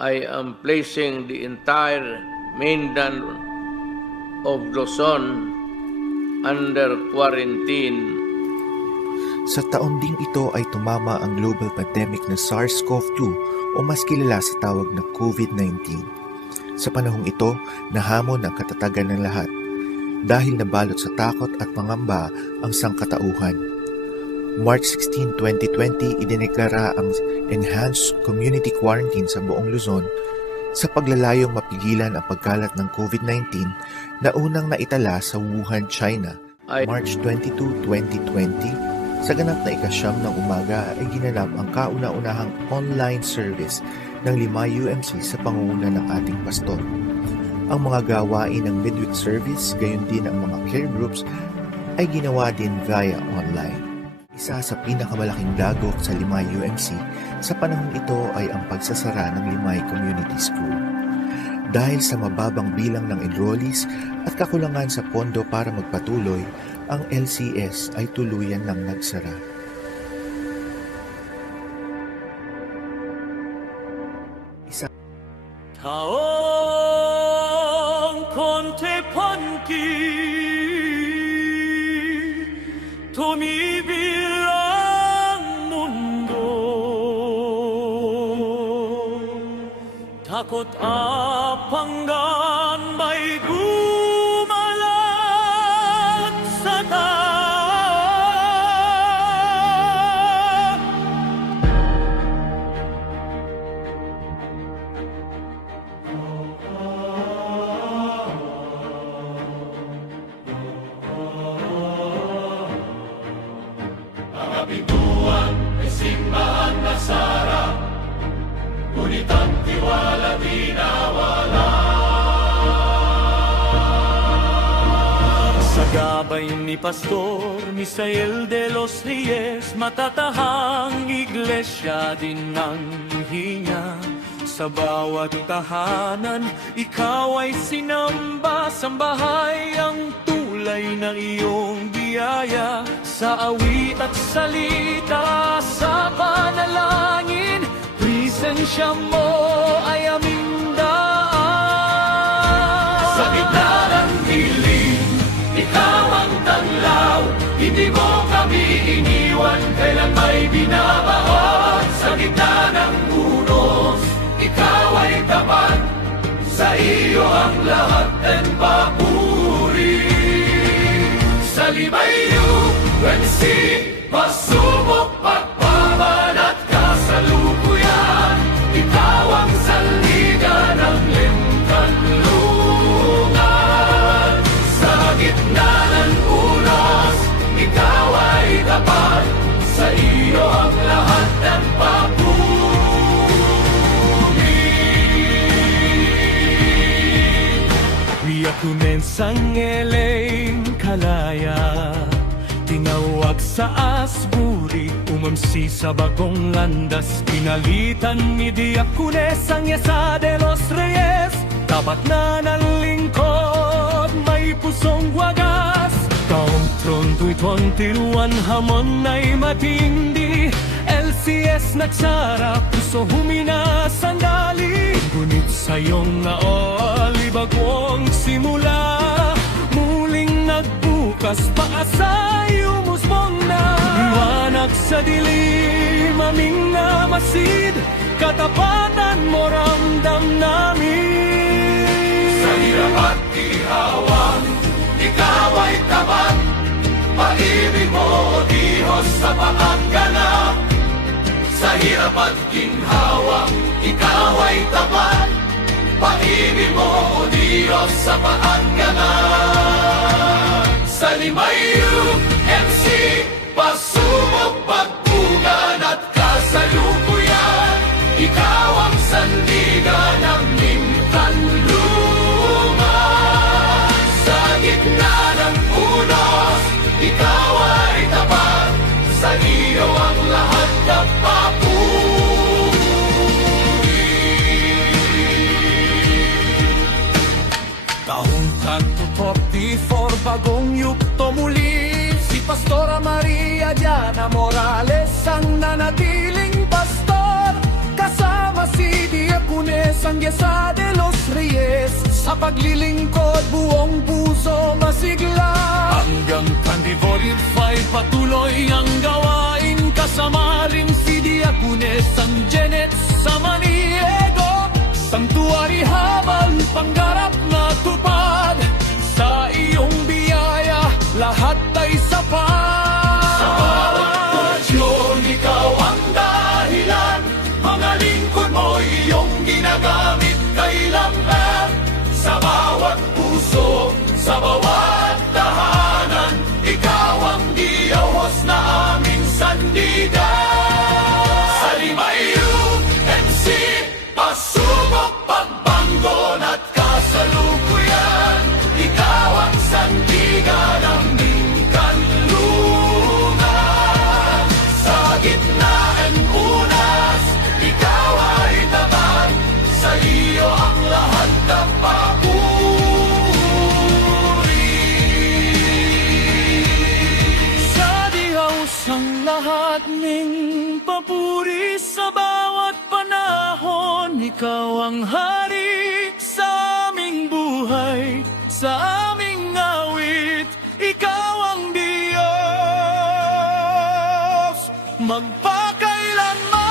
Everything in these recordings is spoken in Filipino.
I am placing the entire mainland of Luzon under quarantine. Sa taon ding ito ay tumama ang global pandemic na SARS-CoV-2 o mas kilala sa tawag na COVID-19. Sa panahong ito, nahamon ang katatagan ng lahat dahil nabalot sa takot at pangamba ang sangkatauhan. March 16, 2020, idineklara ang Enhanced Community Quarantine sa buong Luzon sa paglalayong mapigilan ang pagkalat ng COVID-19 na unang naitala sa Wuhan, China. March 22, 2020, sa ganap na ikasyam ng umaga ay ginanap ang kauna-unahang online service ng Limay UMC sa pangunguna ng ating pastor. Ang mga gawain ng midweek service, gayon din ang mga care groups, ay ginawa din via online. Isa sa pinakamalaking dagok sa Limay UMC sa panahong ito ay ang pagsasara ng Limay Community School. Dahil sa mababang bilang ng enrollees at kakulangan sa pondo para magpatuloy, ang LCS ay tuluyan ng nagsara. Taong kontepanki tumibilang mundo, takot apanggan may gumalat sa pintuan ay simbahan na sara, ngunit ang tiwala di nawala. Sa gabay ni Pastor Misael de los Reyes, matatahang iglesia din ang hinya. Sa bawat tahanan, ikaw ay sinamba, sambahay ang tulay ng iyong biyaya. Sa awit at salita, sa panalangin, presensya mo ay aming daan. Sa gitna ng dilim, ikaw ang tanglaw, hindi mo kami iniwan, kailan may binabaon. Sa gitna ng unos, ikaw ay tapat, sa iyo ang lahat ng papuri. Sa Limay UMC, pasubok, pagpaman at kasalukuyan, ikaw ang salida ng limkanlungan. Sa gitna ng unos, ikaw ay tapat, sa iyo ang lahat ng papuri. Wiyakunen sang eleng kalaya, tinawag sa asburi, umamsi sa bagong landas. Pinalitan ni Diakunes ang Yesa de los Reyes, tapat na nalingkod, may pusong wagas. Taong Tron 2021, hamon ay matindi, LCS nagsara, puso humina sandali. Ngunit sa iyong naoli bagong simula, muling nagbukas paasay umusbong na. Liwanag sa dilim, aming namasid, katapatan mo ramdam namin. Sa hirap at ihawan, ikaw ay tapat, pag-ibig mo, O Diyos, sa pangganap. Sa hirap at ginhawa, ikaw ay tapat, pag-ibig mo, O Diyos, sa pangganap. Sa Limay UMC, pasubok, pagpugan at kasalukuyan, ikaw ang sandigan ng limkanlungan. Sa gitna ng unos, ikaw ay tapat, sa iyo ang lahat ng papuri. Taong 44, bagong yugto muli, si Pastora Maria Diana Morales ang nanatiling pastor, kasama si Diakunes Sangyesa de los Reyes, sa paglilingkod buong puso masigla. Hanggang Candivore Five patuloy ang gawain, kasama rin si Diakunes, San Janet, Samaniego. Santuari habang pangarap na tupad, sa iyong biyaya lahat ay sapat. Sa bawat porsyon, ikaw ang dahilan. Mga lingkod mo iyong ginagamit kailanman. Sa bawat puso, sa bawat tahanan, ikaw ang Diyos na aming sandigan. Sa Limayu, MC, pasubok, pagbangon at kasalukuyan, ikaw ang sandigan aming kanlungan. Sa gitna ng unas, ikaw ay tapat, sa iyo ang lahat ng papuri. Sa Diyos ang lahat ng papuri, sa bawat panahon ikaw ang hari. Sa aming buhay, sa aming awit, ikaw ang Diyos magpakailanman.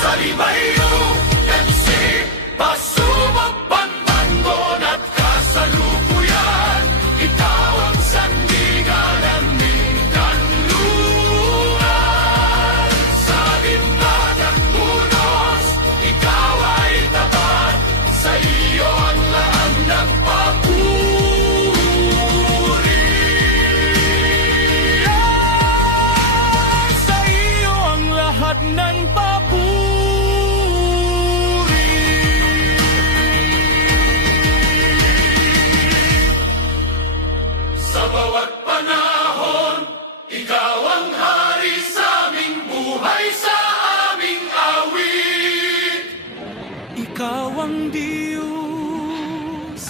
Sa Limayu, MC, pasubok, pagbangon at kasalukuyan, ikaw ang sandigan aming kanlungan. Sa gitna ng unos, ikaw ay tapat, sa iyo ang lahat ng papuri. Sa iyo ang lahat ng papuri. Sa bawat panahon, ikaw ang hari sa aming buhay, sa aming awit. Ikaw ang Diyos